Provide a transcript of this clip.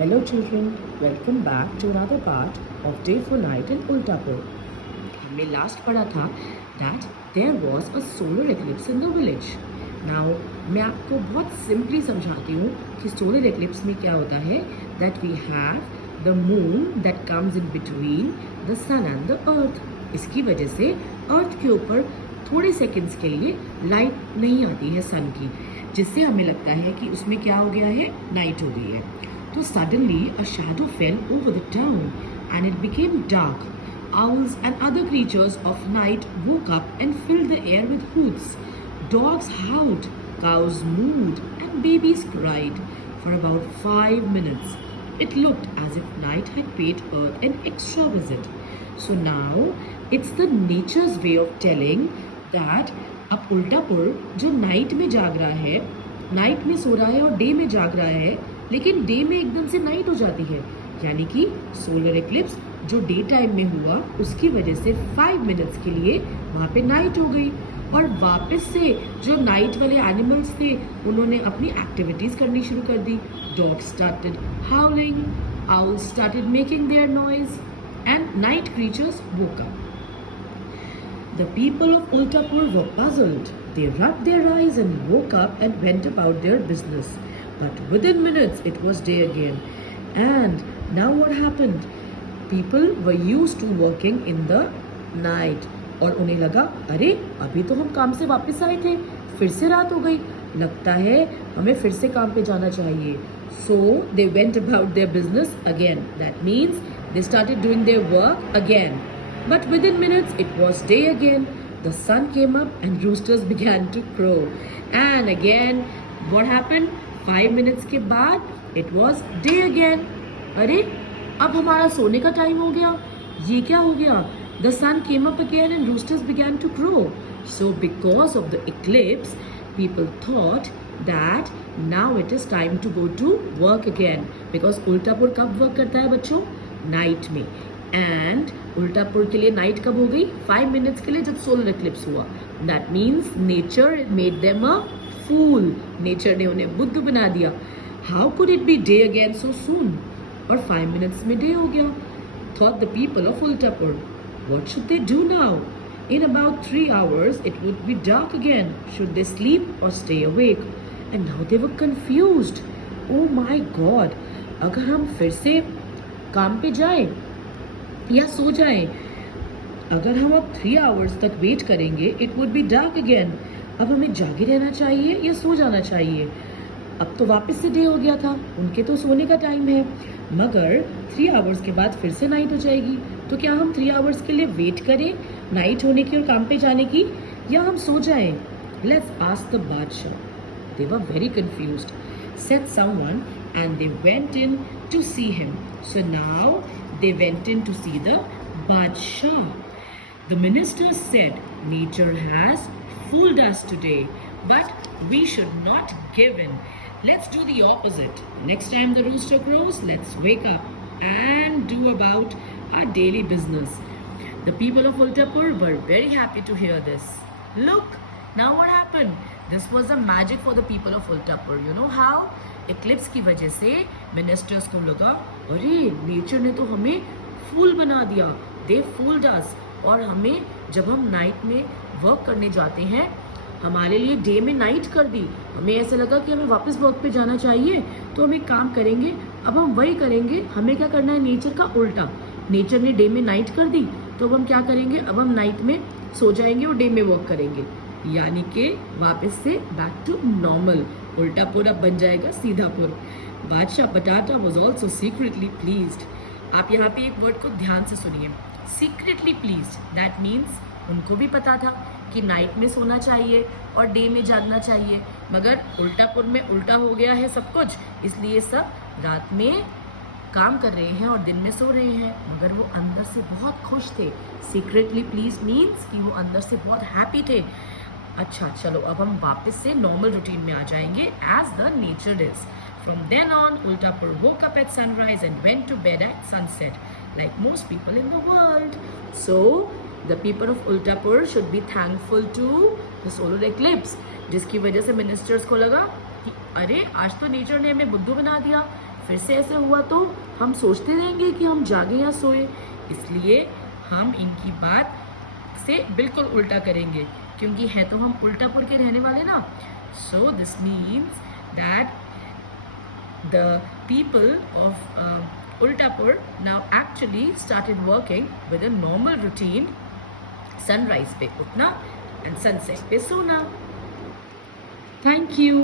Hello children, welcome back to another part of Day for Night in Ultapur. हमने last पढ़ा था that there was a solar eclipse in the village. Now मैं आपको बहुत simply समझाती हूँ कि सोलर एक्लिप्स में क्या होता है. that we have the moon that comes in between the sun and the earth. इसकी वजह से अर्थ के ऊपर थोड़े सेकंड्स के लिए लाइट नहीं आती है सन की, जिससे हमें लगता है कि उसमें क्या हो गया है, नाइट हो गई है. So suddenly a shadow fell over the town and it became dark. Owls and other creatures of night woke up and filled the air with hoots. Dogs howled, cows mooed, and babies cried. For about 5 minutes, it looked as if night had paid Earth an extra visit. So now it's the nature's way of telling that अब उल्टापुर जो night में जाग रहा है, night में सो रहा है और डे में जाग रहा है, लेकिन डे में एकदम से नाइट हो जाती है. यानी कि सोलर एक्लिप्स जो डे टाइम में हुआ उसकी वजह से 5 मिनट्स के लिए वहाँ पे नाइट हो गई. और वापस से जो नाइट वाले एनिमल्स थे उन्होंने अपनी एक्टिविटीज़ करनी शुरू कर दी. Dogs started howling, owls started making their noise, and night creatures woke up. The people of Ultapur were puzzled. They rubbed their eyes and woke up and went about their business. But within minutes, it was day again. And now what happened? People were used to working in the night. और उन्हें लगा, अरे अभी तो हम काम से वापस आए थे, फिर से रात हो गई, लगता है हमें फिर से काम पे जाना चाहिए. So they went about their business again. That means they started doing their work again. But within minutes, it was day again. The sun came up and roosters began to crow. And again, what happened? 5 minutes के बाद it was day again. अरे अब हमारा सोने का time हो गया, ये क्या हो गया? The sun came up again and roosters began to crow. So because of the eclipse, people thought that now it is time to go to work again. Because उल्टापुर कब वर्क करता है बच्चों? नाइट में. एंड उल्टापुर के लिए night कब हो गई? 5 मिनट्स के लिए, जब सोलर एक्लिप्स हुआ. That means nature made them a fool. Nature ने उन्हें बुद्ध बना दिया. How could it be day again so soon? और 5 मिनट्स में डे हो गया. Thought the people of Ultapur, what should they do now? In about 3 hours, it would be dark again. Should they sleep or stay awake? And now they were confused. Oh my God! अगर हम फिर से काम पे जाएं या सो जाएं, अगर हम अब 3 आवर्स तक वेट करेंगे, it would be dark again. अब हमें जागे रहना चाहिए या सो जाना चाहिए? अब तो वापस से डे हो गया था, उनके तो सोने का टाइम है, मगर 3 आवर्स के बाद फिर से नाइट हो जाएगी. तो क्या हम 3 आवर्स के लिए वेट करें नाइट होने की और काम पे जाने की, या हम सो जाएं? Let's ask the badshah. They were very confused. Said someone, and they went in to see him. So now they went in to see the Badshah. The minister said, nature has fooled us today, but we should not give in. Let's do the opposite. Next time the rooster crows, let's wake up and do about our daily business. The people of Ultapur were very happy to hear this. Look, now what happened? This was a magic for the people of Ultapur. You know how? Eclipse की वजह से ministers को लगा, अरे nature ने तो हमें फूल बना दिया. They fooled us. और हमें जब हम नाइट में वर्क करने जाते हैं, हमारे लिए डे में नाइट कर दी. हमें ऐसा लगा कि हमें वापस वर्क पे जाना चाहिए, तो हम एक काम करेंगे, अब हम वही करेंगे. हमें क्या करना है? नेचर का उल्टा. नेचर ने डे में नाइट कर दी, तो अब हम क्या करेंगे? अब हम नाइट में सो जाएंगे और डे में वर्क करेंगे. यानी कि वापस से बैक टू नॉर्मल. उल्टापुर अब बन जाएगा सीधापुर. बादशाह बटाटा वॉज ऑल्सो सीक्रेटली प्लीज्ड. आप यहाँ पे एक वर्ड को ध्यान से सुनिए, सीक्रेटली प्लीज्ड. दैट मीन्स उनको भी पता था कि नाइट में सोना चाहिए और डे में जागना चाहिए, मगर उल्टापुर में उल्टा हो गया है सब कुछ, इसलिए सब रात में काम कर रहे हैं और दिन में सो रहे हैं. मगर वो अंदर से बहुत खुश थे. सीक्रेटली प्लीज मीन्स कि वो अंदर से बहुत हैप्पी थे. अच्छा चलो, अब हम वापस से नॉर्मल रूटीन में आ जाएंगे as the nature is. From then on, Ultapur woke up at sunrise and went to bed at sunset, like most people in the world. So, the people of Ultapur should be thankful to the solar eclipse, जिसकी वजह से ministers को लगा कि अरे आज तो nature ने हमें बुद्धू बना दिया, फिर से ऐसे हुआ तो हम सोचते रहेंगे कि हम जागे या सोए, इसलिए हम इनकी बात से बिल्कुल उल्टा करेंगे, क्योंकि है तो हम उल्टापुर के रहने वाले ना। So this means that the people of Ultapur now actually started working with a normal routine, sunrise पे उठना and sunset पे सोना. Thank you.